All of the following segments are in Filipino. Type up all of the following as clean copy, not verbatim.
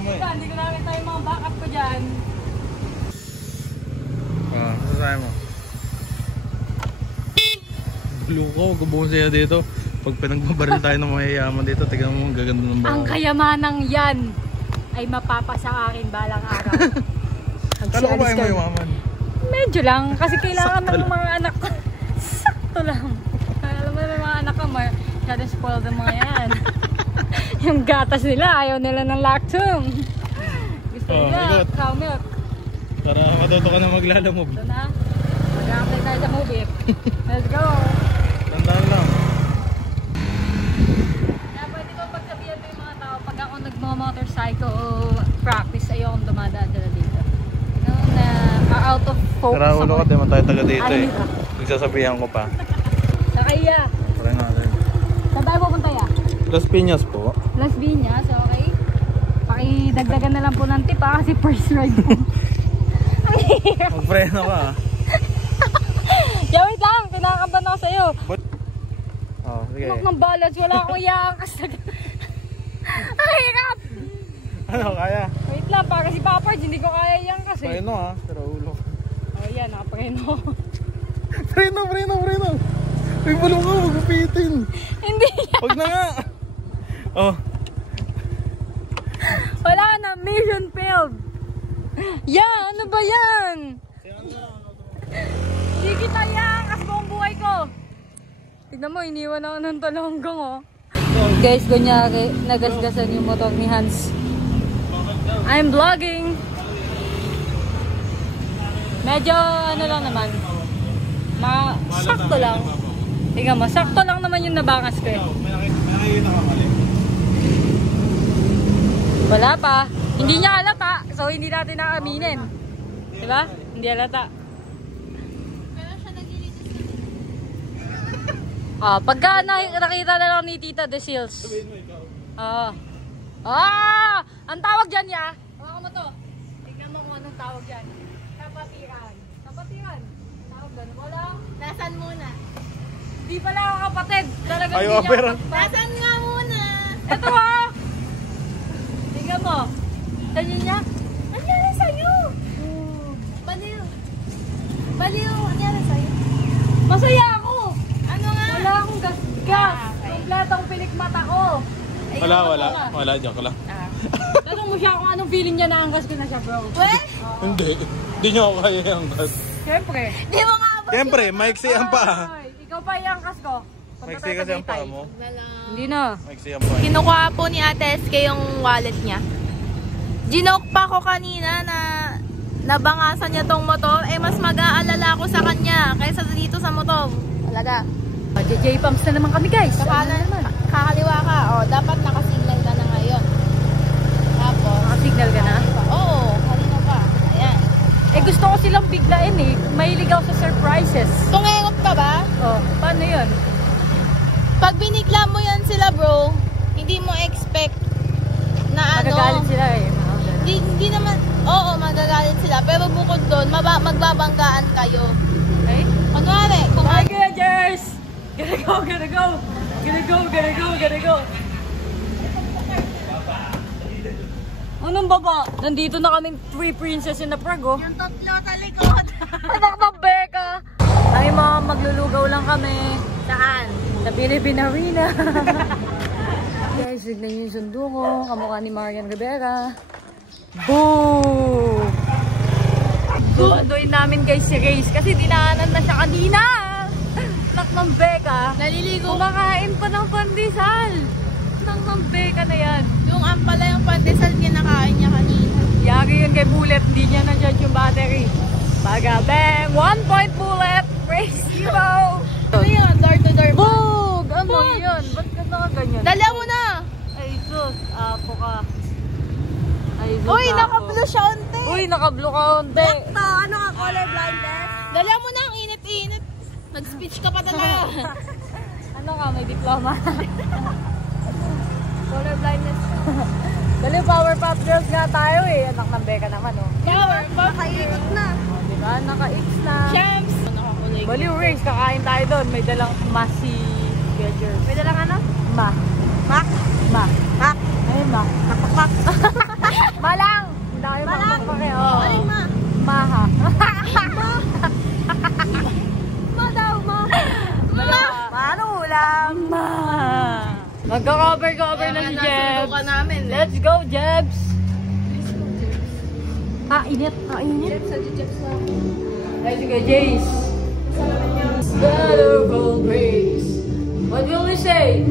mo eh. Hindi ko nakita yung mga backup ko dyan. Sasaya mo. Blue ko, gubuhon siya dito. Pag pinagbabaril tayo ng mayayaman dito, tignan mo, gaganda ng bahay. Ang kayamanang yan ay mapapasa akin balang araw. Kala ko ba ay mayaman? Medyo lang, kasi kailangan ng mga anak ko. Sakto lang. Alam mo ng mga anak ko, masyadong spoiled ang mga yan. Yung gatas nila, ayaw nila ng lactum. Gusto nila, cow milk. Para matuto ka na maglalamove. Ito na, mag-apply tayo sa movie. Let's go! Tandaan lang. Kaya pwede ko pagsabihan yung mga tao, pag ako nag-motorcycle practice, ayokong dumadaan dito. Out of focus. Tara, ulo ka, di man tayo taga dito eh. Nagsasabihan ko pa. Sakaya. Tara natin. Saan tayo pupunta ya? Las Piñas po. Las Piñas, okay. Pakidagdagan na lang po ng tip kasi first ride po. Magpreno ka ah. Yeah, wait lang, kinakaban ako sa'yo. Oh, sige. Look ng balance, wala akong iyakas. Ang hirap! Ano, kaya? Wait lang, para si Papa, hindi ko kaya yan kasi. Preno ah, pero ulo. Oh yan, nakapreno. Preno. May bulong ka, magpapitin. Hindi yan. Huwag na nga. Oh. Wala na, mission failed. Yan, ano ba yan? Hindi kita iyakas buong buhay ko. Tignan mo, iniwan ako ng talonggang oh. Guys, kunyari, nagasgasan yung motor ni Hans. I'm vlogging. Medyo ano lang naman. Sakto lang. Tingnan mo, sakto lang naman yung nabangas ko eh. May nakikita ka mali. Wala pa. Hindi niya halata. So hindi natin nakaaminin. Diba? Hindi halata. Pero siya naglilitis Pagka nakita na lang ni Tita De Seals. Sabihin mo ikaw. Ang tawag dyan ya. Hawakan mo to. Tignan mo kung anong tawag dyan. Kapatiran. Kapatiran. Tawag ganun. Wala. Nasaan muna? Di pala ako kapatid. Talagang Ayaw hindi niya apera. Nasaan nga muna? Ito ha. Tignan mo. Ganyan niya. Nangyari sa'yo? Baliw. Baliw, nangyari sa'yo? Masaya ako. Ano nga? Wala akong gas-gas. Okay. Kompletong pilik mata ko. Wala, joke lang. Tanong mo siya kung anong feeling niya na angkas ko na siya, bro. Weh? Hindi nyo ako kaya yung gas. Siyempre. Di mo nga ba? Siyempre, maiksi ang pa. Ay, ikaw pa iangkas ko. Punta Maiksi tayo sa kasi ang pa Taytay. mo. Hindi na. Maiksi ang pa. Kinukuha po ni Ate SK yung wallet niya. Ginoke pa ko kanina na nabangasan niya tong motor. Eh, mas mag-aalala ako sa kanya kaysa dito sa motor. Talaga. JJ pumps na naman kami guys. Kakaliwa ka. O, dapat nakasignal ka na ngayon. Tapos, Nakasignal ka na? Oo, kanina pa. Ayan. Eh gusto ko silang biglain eh. Mahilig ako sa surprises. Tungengot ka ba? Oh, paano yun? Pag binigla mo yan sila bro, hindi mo expect na Magagalit sila eh. Hindi naman, oo magagalit sila. Pero bukod doon, magbabanggaan kayo. Okay? Kunwari, kung Bye Gagers! Gotta go! Anong baba? Nandito na kaming 3 princess in the Prague oh. yung tatlo sa likod. Anak ng Becca! Ay mga maglulugaw lang kami. Saan? Sa Philippine Arena. Guys, tignan nyo yung sundo ko. Kamukha ni Marian Rivera. Boom! Sunduin namin guys si Race kasi dinaanan na siya kanina. Anak ng Becca. Naliligo. Kumakain pa ng pandesal. Anak ng Becca na yan. Yung ampala yung pandesal kinakain niya kanina. Yari yun kay Bullet. Hindi niya na-judge yung battery. Baga, bang! 1 point Bullet! Race zero! Ano yun? Door to door ba? Bug! Ano yun? Ba't ka nakaganyan? Dala mo na! Ay, sus. Apo ka. Ay, sus. Uy, apo. naka-blue siya unti. Uy, naka-blue ka unti. Sakto, ano ka colorblindness? Dala mo na, ang init-init. Nag-speech ka pa talaga. Ano ka? May diploma. Colorblindness. Dali, Powerpuff Girls nga tayo eh. Anak ng Becca naman oh. Power, nakaikot na. Oh, diba? Naka-X na. Champs! Nakakulay. Baliw Race, kakain tayo doon. May dalang masi Gagers. May dalang ano? Ma. Mac? Ma. Mac? Ayun ma. Mac? Malang! Dahil malang pa kayo. Aling ma? Maha. Ma daw, ma. Paano ulam? Ma. Magka-cover na si Jebs. Let's go, Jebs. Init. Init. Let's go, Jace. Better gold breeze. What will we say?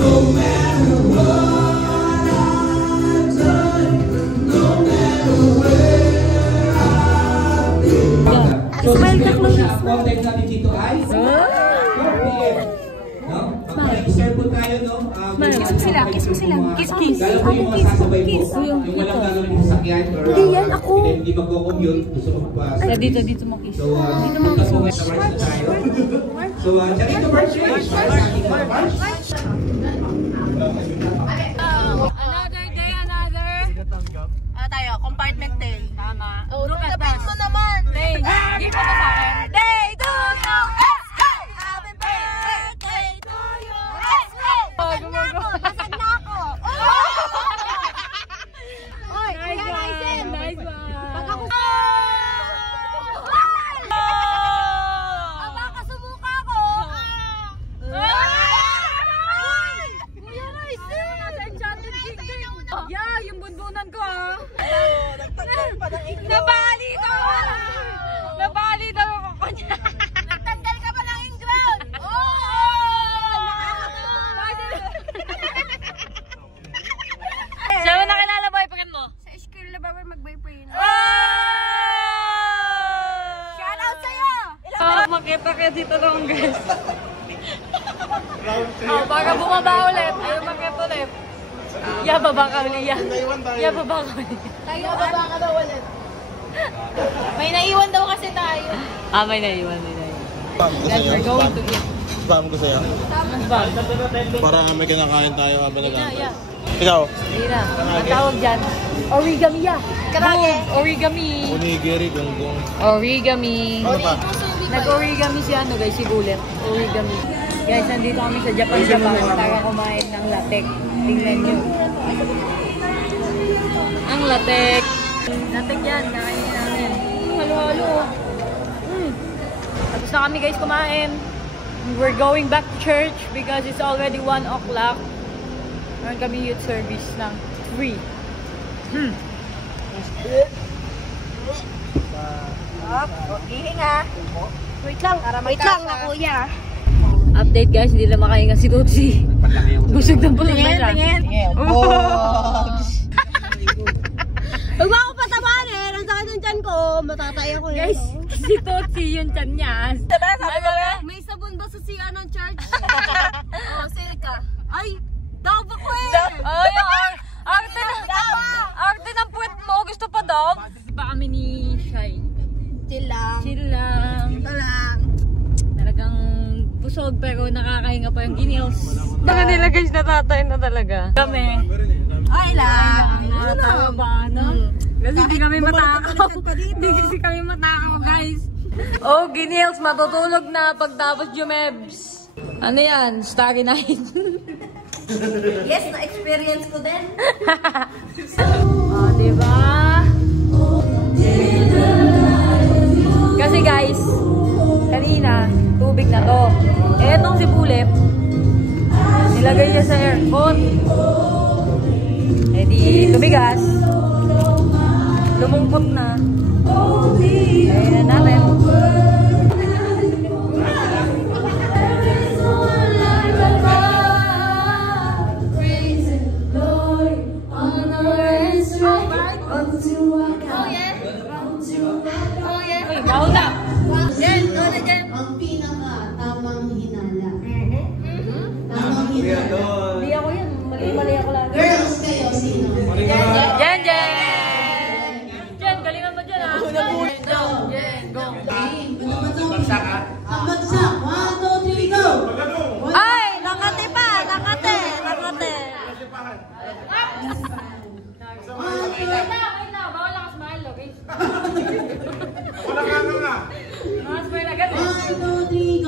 No matter what I've done, no matter where I've been. Smile ka close. Contact namin dito ay 4 no? Mag-serve po tayo, no? Kiss mo sila. Kiss. Lalo po yung mga sasabay po. Yung walang gagawin sa sakyan or hindi magko-commute, gusto magpa... Dito mo kiss. So, dito mo kiss. So, dito March. Another day, another. Tayo, compartment day. Tama. Look at that. Ito naman. Day. Give mo to sa akin. Day to you. Happy birthday to you. Basag na ako. Oy, Nice one. Pag ako baka sumuka ako. Yeah, yung bunbunan ko ah. Nagtanggal pa ng ingro. Nabali ko! Nabali daw ako niya. Nagtanggal ka pa ng ingro. Saan mo nakilala boyfriend mo? Sa school na ba mag-boyfriend? Oh! Shout out sa'yo! Makita kayo dito lang guys. Baka bumaba ulit. Ayaw makita ulit. Baba ka ulit. Baba ka ulit. Tayo baba ka daw ulit. May naiwan daw kasi tayo. May naiwan. Guys, we're going to eat. Spam ko sa'yo. Spam. Para may kinakain tayo habang nag-aantay. Yeah. Ikaw? Hindi na. Ang tawag dyan, origami ya. Karage. Origami. Onigiri, gonggong. Origami. Ano pa? Nag-origami si guys, si Gulet. Origami. Guys, nandito kami sa Japan para kumain ng latek. Tingnan nyo. Ang latek. Latek yan, nakainin namin. Halo-halo. Tapos na kami guys kumain. We're going back to church because it's already 1 o'clock. Meron kami youth service ng 3. Hihinga. Wait lang na kuya. Update guys, hindi lang makahinga si Tutsi. Busog na siya. Huwag mo ako patawanin. Ang sakit ng tiyan ko. Matatay ako. Guys, si Tutsi yung tiyan niya. May sabon ba sa CR ng church? Silka. Ay, daw ba ko Ay, arte ng puwet mo. Gusto pa daw? Pa kami ni Shai. Chill lang. Chill lang. Ito lang. Talagang busog pero nakakahinga pa yung ginios. Baka nila guys natatay na talaga. Kami. Ay lang. Nataba, no? Kasi hindi kami matakaw. Hindi kasi kami matakaw guys. Oh, ginios. Matutulog na pagtapos Jumebs. Ano yan? Starry Night. Yes, na-experience ko din. Oh, diba? Kasi guys, kanina, tubig na to. Etong si Pulip, nilagay niya sa aircon. Eh di, tubigas. Lumungkot na. Ayun na natin. Ang pinaka-tamang hinala. Tamang hinala. Hindi ako yan. Mali ako lagi. Girls kayo, sino? Jen! Jen, galingan mo dyan ha. Jen, go. Bagsak. 1, 2, 3, go! Ay, nakate pa. Nakate. Wait na. Bawal lang smile, okay? Wala ka na. Smile agad eh. 1, 2, 3,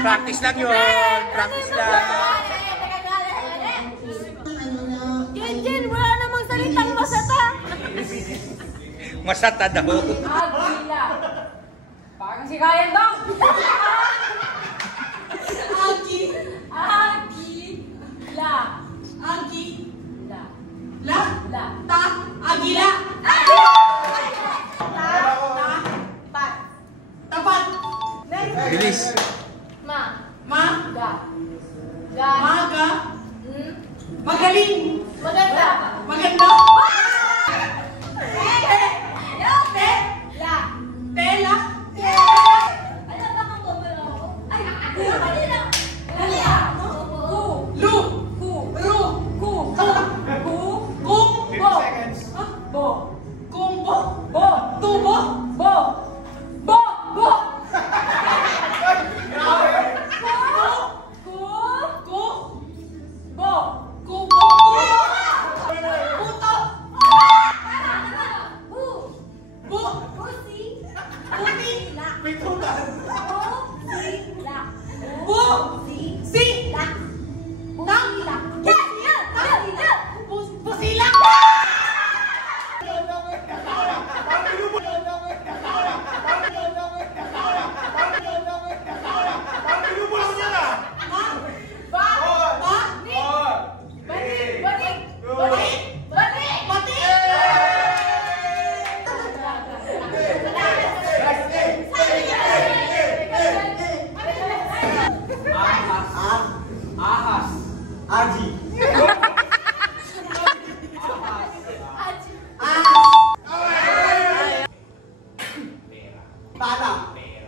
Practice lang yun. Practice lang. Ano na? Jen, wala namang salitang masata. Masata daw. Agila. Parang si Ryan Dong. Agi. Agila. Agi. La. La. La. Ta. Agila. Tapat. Bilis. Ma. Ma. Ga. Maga. Magaling. Maganda. Maganda. La. Tela. Ano ba kang bumalo? Ay, kanina. Kanina. Lu. Ru. Kung. Bo. Kumbo. Bo. Tubo. Bo. Bo. Bo. Ku. Bo. Kubo. Puto. Bu. Puti. Bu. Si. Pusilak.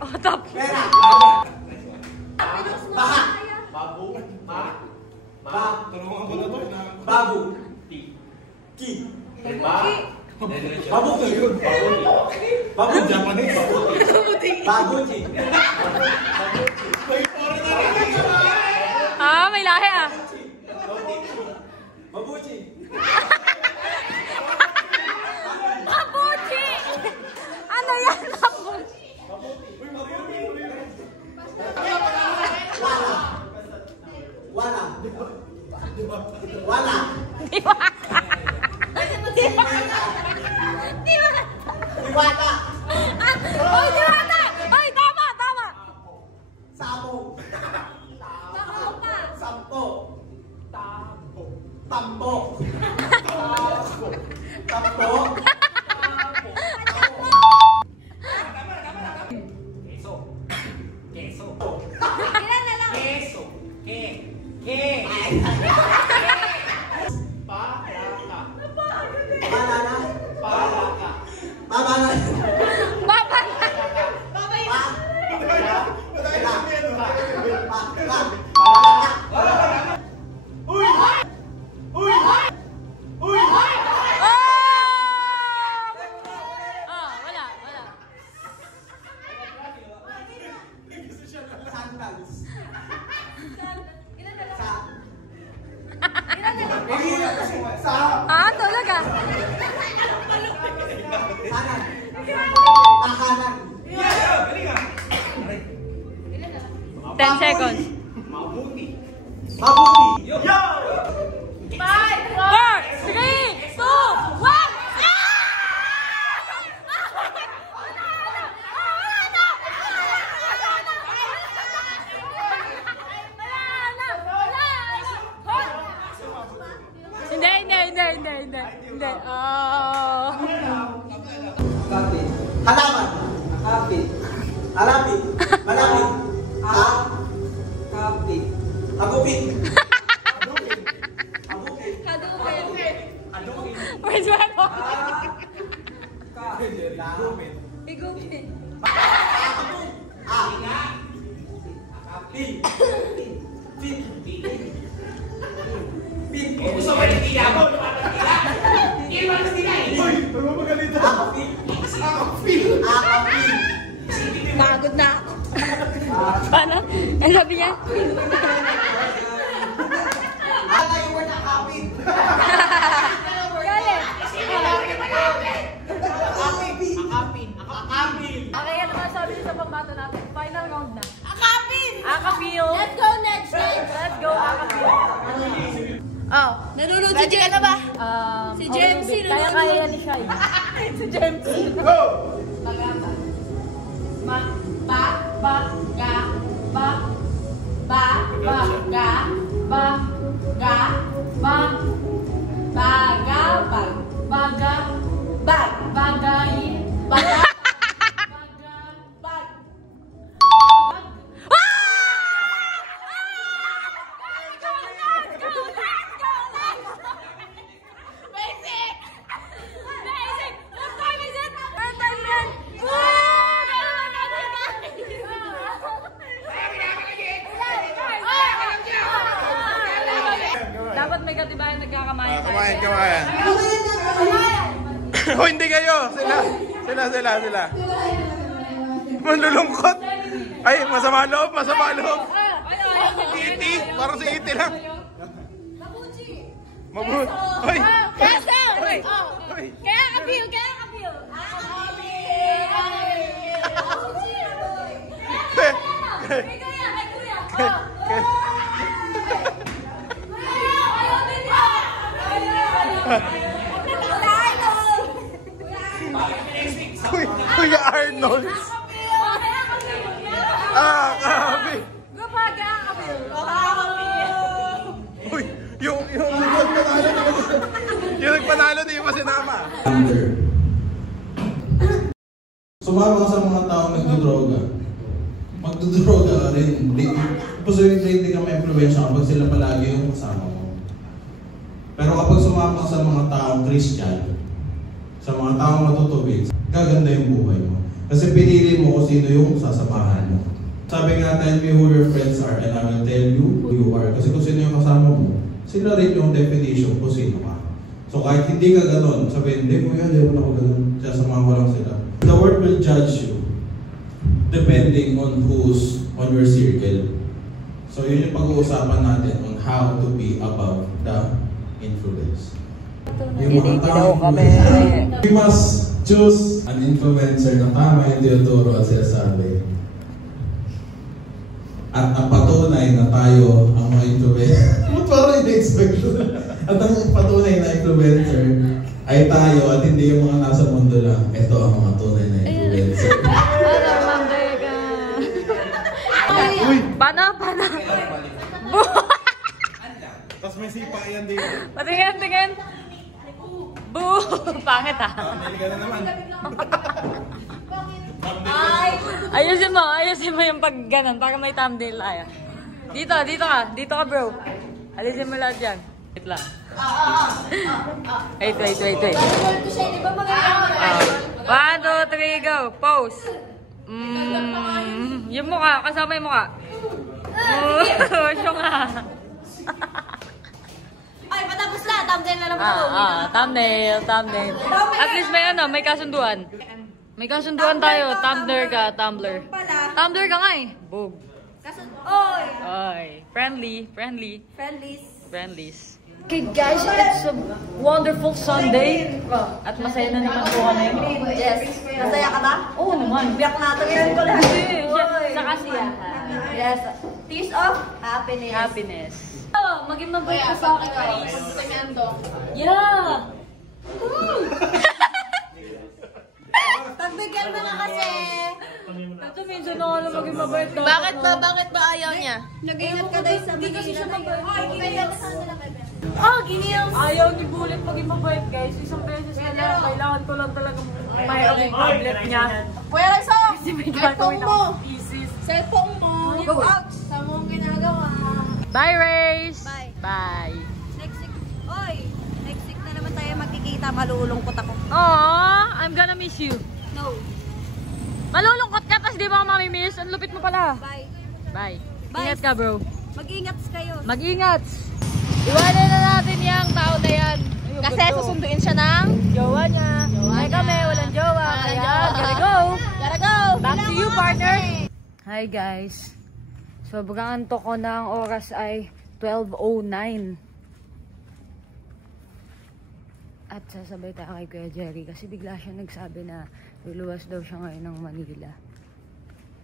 Otap. Babu. Ki. Babu ka yun. Babu Japanese. Babuchi. Ah, may lahi ah. Babuchi. Kabuchi! Ano yan? Kabuchi? Wala. Wala. Diwata. Oh, diwata! Ay, tama, tama! Sabo. Sampo. Tampo. Tampo. Banana. Banana. Baba! Oh, wala, wala. Sandals. Sa Ah, tulog ah. kanan. Kahanan. 10 seconds. Mabuti. 5, 4, 3, 2, 1! Hindi. Oh. Kapit. Halaman. Kapit. Alapit. Malapit. Ha? Kapit. Hagupit. Hagupit. Where's my phone? Higupit. Pin. Pin. Pin. Gusto mo yung tila mo? Hindi mo lang tila eh. Uy! Ano mo magalita? Akapin. Akapin. Akapin. Pagod na ako. Paano? Ang sabi niya? Ala yung word akapin. Galit. Akapin. Akapin. Okay, ano ba sabi niyo sa pambato natin? Final round na. Akapin! Akapil. Let's go next. Let's go, Akapil. Oh, nanonood si Jem. Ka na ba? Si Jem, sino Kaya ni Shai. Si Jem. Go! Dapat may katibayan nagkakamayan tayo. Kamayan. Oh, hindi kayo. Sila. Manlulungkot. Ay, masama loob. Iti. Parang si Iti lang. Mabuti. Hoy. Kaya kapil. Kuya Arnold. Kabi. Uy, yung nagpanalo di ba sinama? Sumama ka sa mga taong nagdodroga. Magdodroga ka rin. Posibleng hindi ka ma-influensya kapag sila palagi yung kasama mo. Pero kapag sumama ka sa mga taong Christian, sa mga taong matutubig, gaganda yung buhay mo. Kasi pinili mo kung sino yung sasamahan mo. Sabi nga, tell me who your friends are and I will tell you who you are. Kasi kung sino yung kasama mo, sila rin yung definition kung sino ka. So kahit hindi ka ganon, sabihin, hindi mo yan, hindi mo na ako ganon. Sasamahan ko lang sila. The world will judge you depending on who's on your circle. So yun yung pag-uusapan natin on how to be above the influence. Yung mga taong we must choose an influencer na tama yung tinuturo at sinasabi. At napatunay na tayo ang mga influencer. Parang hindi-expect ko. At ang patunay na influencer ay tayo at hindi yung mga nasa mundo lang. Ito ang mga tunay na influencer. Pana? Tapos may sipa yan dito. Patingin. Boo! Pangit ah. Thumbnail ka na naman. Ayusin mo yung pag ganon para may thumbnail tayo. Dito ka bro. Alisin mo lahat yan. Wait lang. Wait. 1, 2, 3, go. Pose. Yung mukha, kasama yung mukha. Siya nga. Ay, patapos na. Thumbnail na naman ako. Thumbnail. At least may kasunduan. May kasunduan tayo. Tumblr ka, Tumblr. Tumblr ka nga eh. Bog. Oy. Friendly. Friendlies. Okay guys, it's a wonderful Sunday. At masaya na naman po kami. Yes. Masaya ka ba? Oo naman. Biyak natin. Rin ko lahat. Sa kasiyahan. Yes. Tears of happiness. Maging mabait ka sa akin guys. Yeah! Pagbigyan mo na kasi. Ito minsan na ako maging mabait daw. Bakit ba ayaw niya? Nag-ingat ka dahil sa Hindi kasi siya mabait. Ginils. Ayaw ni Bullet maging mabait guys. Isang beses na lang. Kailangan ko lang talaga mayroon yung tablet niya. Kuya Rizzo, Kasi may cellphone gagawin mo. akong thesis. Cellphone mo. Go. Out. Sa mong ginagawa. Bye, Race! Bye. Bye! Next week na naman tayo magkikita. Malulungkot ako. Aww, I'm gonna miss you. No. Malulungkot ka, tas di mo ako mamimiss. Ang lupit mo pala. Bye. Bye. Bye. Ingat ka, bro. Mag-ingat kayo. Mag-ingat! Iwanan na natin yung tao na yan. Ayun, Kasi gusto. susunduin siya ng Jowa niya. Ay kami, walang jowa. Kaya, gotta go! Gotta go. Back to you, partner! Hi, guys. Sobrang antok ko na. Ang oras ay 12:09. At sasabay tayo kay Kuya Jerry kasi bigla siya nagsabi na luluwas daw siya ngayon ng Manila.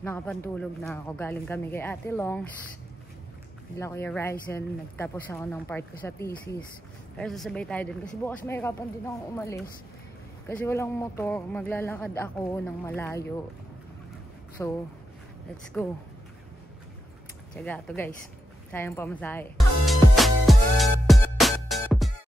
nakapantulog na ako. Galing kami kay Ate Longs. Nila Kuya Ryzen. Nagtapos ako ng part ko sa thesis. Pero sasabay tayo din. Kasi bukas mahirapan din akong umalis. Kasi walang motor. Maglalakad ako ng malayo. So, let's go. Tiyaga to guys. Sayang pamasahe.